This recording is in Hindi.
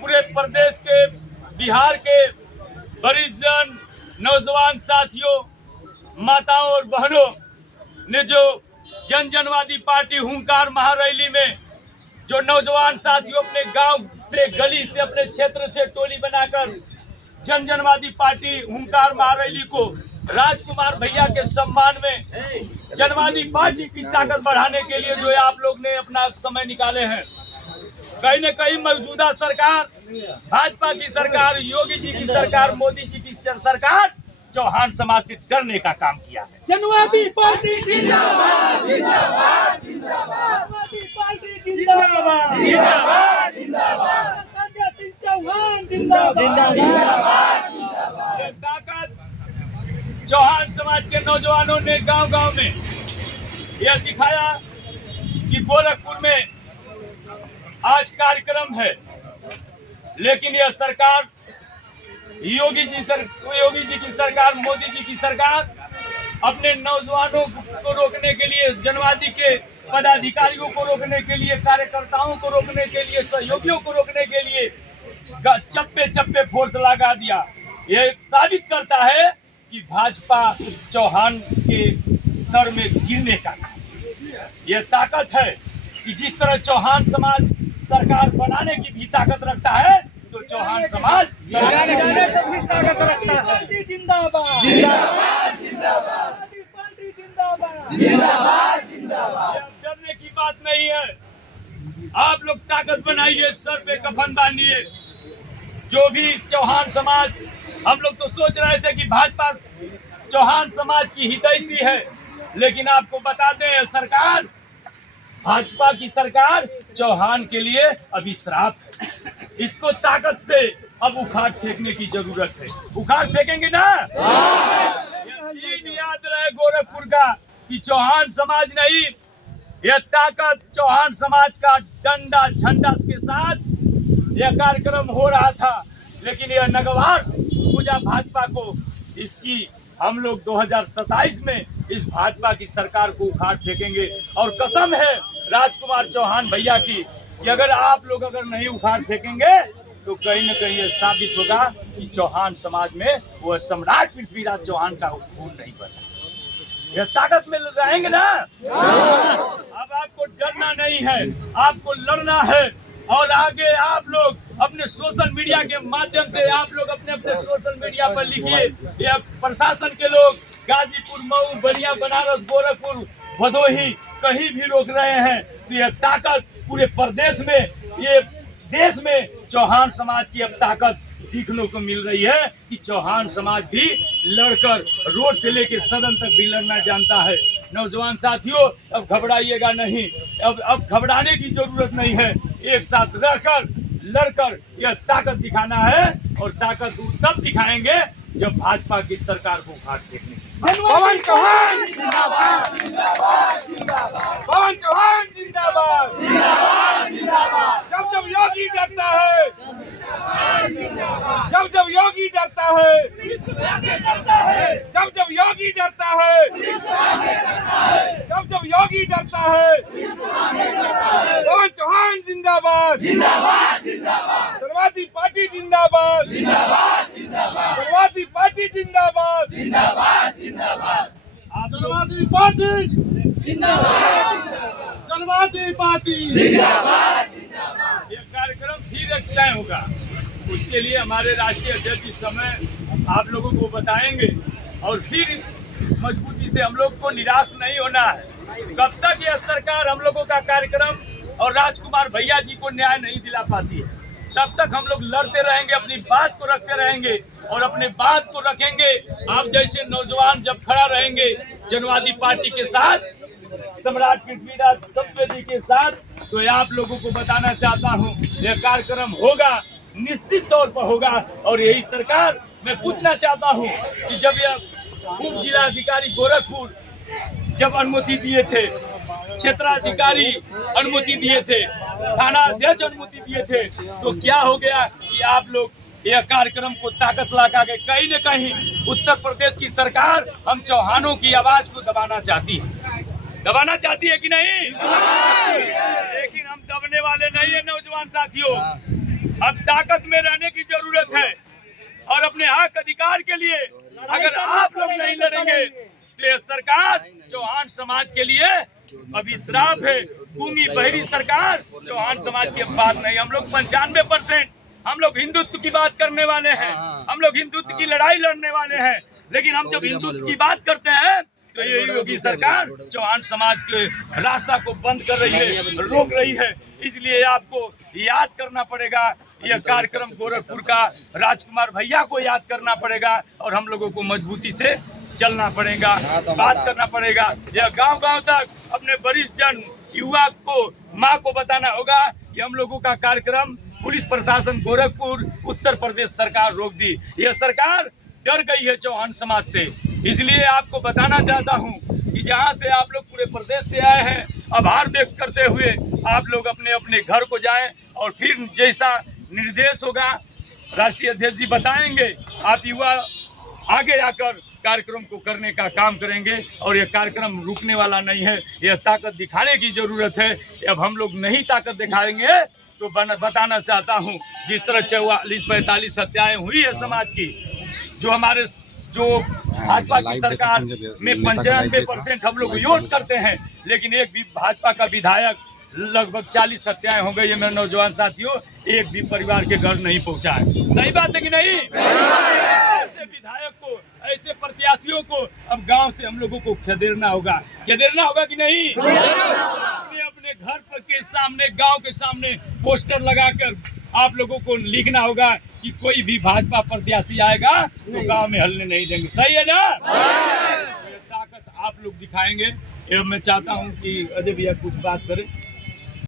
पूरे प्रदेश के, बिहार के वरिष्ठ नौजवान साथियों, माताओं और बहनों ने जो जनवादी पार्टी हुंकार महारैली में जो नौजवान साथियों अपने गांव से, गली से, अपने क्षेत्र से टोली बनाकर जनवादी पार्टी हुंकार महारैली को राजकुमार भैया के सम्मान में जनवादी पार्टी की ताकत बढ़ाने के लिए जो है आप लोग ने अपना समय निकाले हैं। कहीं न कहीं मौजूदा सरकार, भाजपा की सरकार, योगी जी की सरकार, मोदी जी की सरकार चौहान समाज से डरने का काम किया है। जनवादी पार्टी जिंदाबाद, जिंदाबाद, जिंदाबाद, जनवादी पार्टी जिंदाबाद, जिंदाबाद, जिंदाबाद, संजय सिंह चौहान जिंदाबाद, जिंदाबाद, जिंदाबाद। ये ताकत चौहान समाज के नौजवानों ने गांव-गांव में यह दिखाया कि गोरखपुर में आज कार्यक्रम है, लेकिन यह सरकार, योगी जी की सरकार, मोदी जी की सरकार अपने नौजवानों को रोकने के लिए, जनवादी के पदाधिकारियों को रोकने के लिए, कार्यकर्ताओं को रोकने के लिए, सहयोगियों को रोकने के लिए चप्पे चप्पे फोर्स लगा दिया। यह साबित करता है कि भाजपा चौहान के सर में गिरने का यह ताकत है कि जिस तरह चौहान समाज सरकार बनाने की भी ताकत रखता है, तो चौहान समाज सरकार बनाने की भी ताकत रखता है। पार्टी जिंदाबाद, जिंदाबाद, जिंदाबाद, पार्टी जिंदाबाद, जिंदाबाद, जिंदाबाद। डरने की बात नहीं है। आप लोग ताकत बनाइए, सर पे कफन बांधिए। जो भी चौहान समाज, हम लोग तो सोच रहे थे कि भाजपा चौहान समाज की हितैषी है, लेकिन आपको बताते हैं सरकार, भाजपा की सरकार चौहान के लिए अभिश्राप है। इसको ताकत से अब उखाड़ फेंकने की जरूरत है। उखाड़ फेंकेंगे ना? ये दिन याद रहे गोरखपुर का कि चौहान समाज नहीं, यह ताकत चौहान समाज का डंडा झंडा के साथ यह कार्यक्रम हो रहा था, लेकिन यह नगवार पूजा भाजपा को, इसकी हम लोग 2027 में इस भाजपा की सरकार को उखाड़ फेंकेंगे। और कसम है राजकुमार चौहान भैया की कि अगर आप लोग नहीं उखाड़ फेंकेंगे तो कहीं न कहीं यह साबित होगा कि चौहान समाज में वो सम्राट पृथ्वीराज चौहान का खून नहीं बना। यह ताकत में रहेंगे ना? अब आपको डरना नहीं है, आपको लड़ना है। और आगे आप लोग अपने सोशल मीडिया के माध्यम से आप लोग अपने सोशल मीडिया पर लिखिए, यह प्रशासन के लोग गाजीपुर, मऊ, बलिया, बनारस, गोरखपुर, भदोही कहीं भी रोक रहे हैं, तो यह ताकत पूरे प्रदेश में, ये देश में चौहान समाज की अब ताकत देखने को मिल रही है कि चौहान समाज भी लड़कर रोड से लेकर सदन तक भी लड़ना जानता है। नौजवान साथियों, अब घबराइएगा नहीं, अब घबराने की जरूरत नहीं है। एक साथ रहकर लड़कर यह ताकत दिखाना है, और ताकत तब दिखाएंगे जब भाजपा की सरकार को उखाड़ फेंकने की। पवन चौहान जिंदाबाद, जिंदाबाद, जिंदाबाद, पवन चौहान जिंदाबाद, जिंदाबाद, जिंदाबाद। जब योगी डरता है, जब योगी डरता है, जब योगी डरता है, जब योगी डरता है, पवन चौहान जिंदाबाद, जिंदाबाद, जिंदाबाद, जनवादी पार्टी जिंदाबाद, जिंदाबाद, जिंदाबाद, जनवादी पार्टी जिंदाबाद, जिंदाबाद, जिंदाबाद, जनवादी पार्टी जिंदाबाद, जनवादी पार्टी जिंदाबाद, जिंदाबाद। ये कार्यक्रम फिर एक तय होगा, उसके लिए हमारे राष्ट्रीय अध्यक्ष इस समय आप लोगों को बताएंगे, और फिर मजबूती से हम लोग को निराश नहीं होना है। कब तक यह सरकार हम लोगों का कार्यक्रम और राजकुमार भैया जी को न्याय नहीं दिला पाती है, तब तक हम लोग लड़ते रहेंगे, अपनी बात को रखते रहेंगे और अपने बात को रखेंगे। आप जैसे नौजवान जब खड़ा रहेंगे जनवादी पार्टी के साथ, सम्राट पृथ्वीराज सत्य जी के साथ, तो आप लोगों को बताना चाहता हूँ यह कार्यक्रम होगा, निश्चित तौर पर होगा। और यही सरकार, मैं पूछना चाहता हूँ कि जब यह उप जिलाधिकारी गोरखपुर जब अनुमति दिए थे, क्षेत्राधिकारी अनुमति दिए थे, थाना अध्यक्ष अनुमति दिए थे, तो क्या हो गया कि आप लोग यह कार्यक्रम को ताकत लगा के कहीं न कहीं उत्तर प्रदेश की सरकार हम चौहानों की आवाज को दबाना चाहती है कि नहीं? लेकिन हम दबने वाले नहीं है नौजवान साथियों। अब ताकत में रहने की जरूरत है और अपने हक अधिकार के लिए अगर आप लोग नहीं लड़ेंगे तो ये सरकार चौहान समाज के लिए अभिश्राप है। गूंगी बहरी सरकार चौहान समाज की बात नहीं। हम लोग 95% हम लोग हिंदुत्व की बात करने वाले हैं, हम लोग हिंदुत्व की लड़ाई लड़ने वाले हैं, लेकिन हम जब हिंदुत्व की बात करते हैं तो ये योगी सरकार चौहान समाज के रास्ता को बंद कर रही है, रोक रही है। इसलिए आपको याद करना पड़ेगा यह कार्यक्रम गोरखपुर का, राजकुमार भैया को याद करना पड़ेगा और हम लोगों को मजबूती से चलना पड़ेगा, बात करना पड़ेगा। यह गांव-गांव तक अपने वरिष्ठ जन युवा को, माँ को बताना होगा कि हम लोगों का कार्यक्रम पुलिस प्रशासन गोरखपुर, उत्तर प्रदेश सरकार रोक दी। यह सरकार डर गई है चौहान समाज से। इसलिए आपको बताना चाहता हूं कि जहां से आप लोग पूरे प्रदेश से आए हैं, आभार व्यक्त करते हुए आप लोग अपने अपने घर को जाएं और फिर जैसा निर्देश होगा राष्ट्रीय अध्यक्ष जी बताएंगे, आप युवा आगे आकर कार्यक्रम को करने का काम करेंगे और यह कार्यक्रम रुकने वाला नहीं है। यह ताकत दिखाने की जरूरत है। अब हम लोग नहीं ताकत दिखाएंगे तो बताना चाहता हूं, जिस तरह 44-45 हत्याएं हुई है समाज की, जो हमारे जो भाजपा की सरकार में 95% हम लोग वोट करते हैं, लेकिन एक भी भाजपा का विधायक, लगभग 40 हत्याएं हो गई है मेरे नौजवान साथियों, एक भी परिवार के घर नहीं पहुंचा है। सही बात है कि नहीं? ऐसे विधायक को, ऐसे प्रत्याशियों को अब गांव से हम लोगों को खदेड़ना होगा। खदेड़ना होगा कि नहीं? अपने अपने घर पर के सामने, गांव के सामने पोस्टर लगाकर आप लोगों को लिखना होगा कि कोई भी भाजपा प्रत्याशी आएगा तो गांव में हलने नहीं देंगे। सही है ना? ये ताकत आप लोग दिखाएंगे। मैं चाहता हूं कि अजय भैया कुछ बात करें।